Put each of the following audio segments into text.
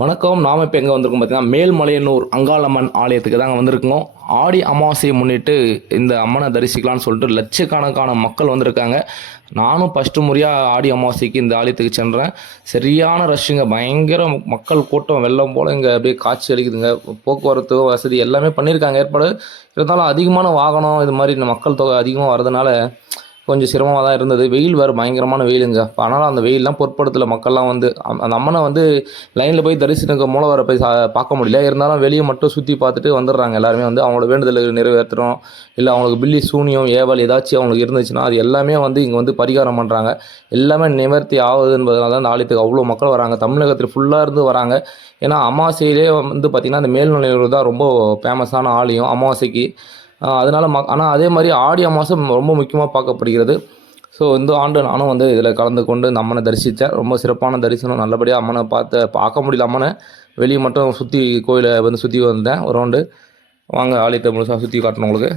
வணக்கம். நாம் இப்போ எங்கே வந்திருக்கோம் பார்த்தீங்கன்னா, மேல்மலையனூர் அங்காளம்மன் ஆலயத்துக்கு தாங்க வந்திருக்கோம். ஆடி அமாவாசையை முன்னிட்டு இந்த அம்மனை தரிசிக்கலாம்னு சொல்லிட்டு லட்சக்கணக்கான மக்கள் வந்திருக்காங்க. நானும் ஃபஸ்ட்டு முறையாக ஆடி அமாவாசைக்கு இந்த ஆலயத்துக்கு சென்றேன். சரியான ரஷ்ஷுங்க, பயங்கர மக்கள் கூட்டம் வெள்ளம் போல் இங்கே அப்படியே காட்சி அளிக்குதுங்க. போக்குவரத்து வசதி எல்லாமே பண்ணியிருக்காங்க ஏற்பாடு. இருந்தாலும் அதிகமான வாகனம் இது மாதிரி இந்த மக்கள் தொகை அதிகமாக வரதுனால கொஞ்சம் சிரமமாக தான் இருந்தது. வெயில் வேறு பயங்கரமான வெயிலுங்க. ஆனாலும் அந்த வெயிலெலாம் பொருட்படுத்தலை. மக்கள்லாம் வந்து அந்த அம்மனை வந்து லைனில் போய் தரிசனக்கு மூலவரை போய் பார்க்க முடியல. இருந்தாலும் வெளியே மட்டும் சுற்றி பார்த்துட்டு வந்துடுறாங்க. எல்லாருமே வந்து அவங்களோட வேண்டுதலை நிறைவேற்றுறோம், இல்லை அவங்களுக்கு பில்லி சூனியம் ஏவல் ஏதாச்சும் அவங்களுக்கு இருந்துச்சுன்னா அது எல்லாமே வந்து இங்கே வந்து பரிகாரம் பண்ணுறாங்க. எல்லாமே நிவர்த்தி ஆகுது என்பதனால தான் இந்த ஆலயத்துக்கு அவ்வளோ மக்கள் வராங்க. தமிழகத்தில் ஃபுல்லாக இருந்து வராங்க. ஏன்னா அமாவாசையிலே வந்து பார்த்திங்கன்னா இந்த மேல்நிலையூர் தான் ரொம்ப ஃபேமஸான ஆலயம் அமாவாசைக்கு. அதனால் ஆனால் அதே மாதிரி ஆடி அமாவாசை ரொம்ப முக்கியமாக பார்க்கப்படுகிறது. ஸோ இந்த ஆண்டு நானும் வந்து இதில் கலந்து கொண்டு இந்த அம்மனை தரிசித்தேன். ரொம்ப சிறப்பான தரிசனம். நல்லபடியாக அம்மனை பார்க்க முடியல. அம்மனை வெளியே மட்டும் சுற்றி கோயிலை வந்து சுற்றி வந்தேன் ஒரு ரவுண்டு. வாங்க ஆலயத்தை முழுசாக சுற்றி காட்டணும் உங்களுக்கு.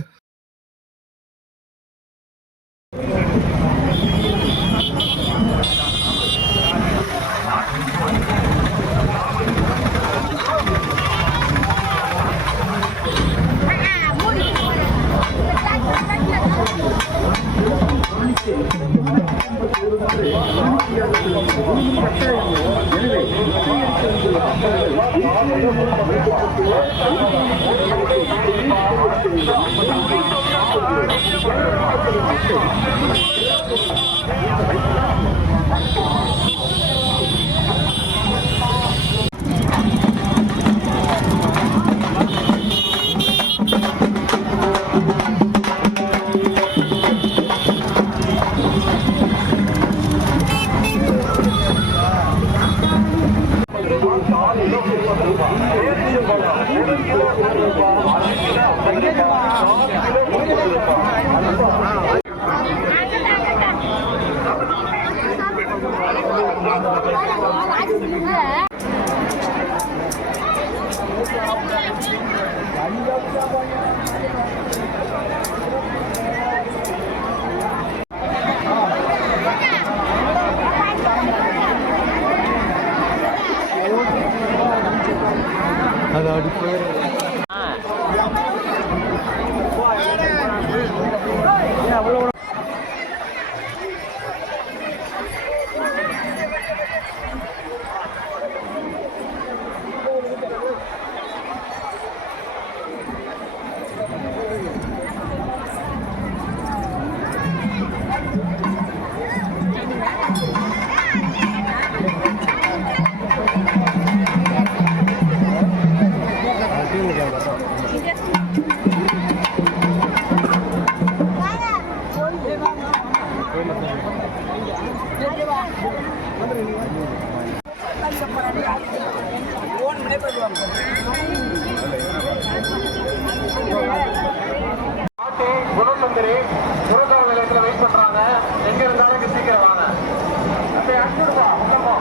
குணமந்திரி குருகாவல் நிலையத்தில் வெயிட் பண்றாங்க. எங்க இருந்தாலும் இங்க சீக்கிரம் வாங்க. அப்படியே அனுப்பிடுவா பக்கமா.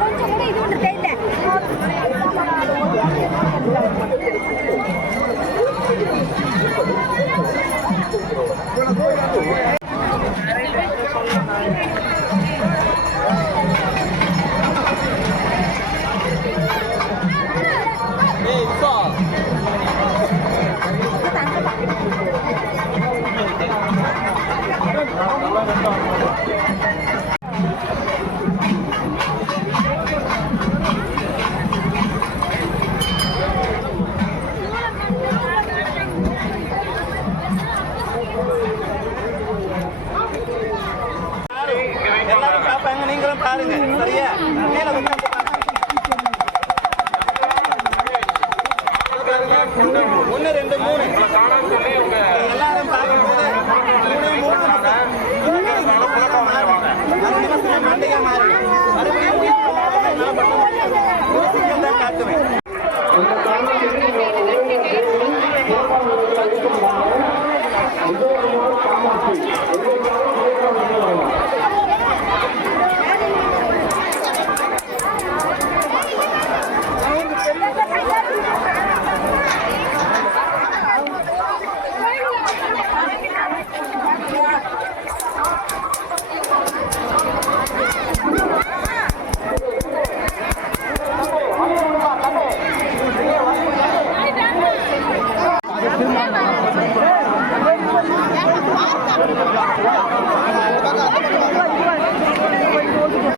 கொஞ்சம் கூட இது ஒன்று தெரியல.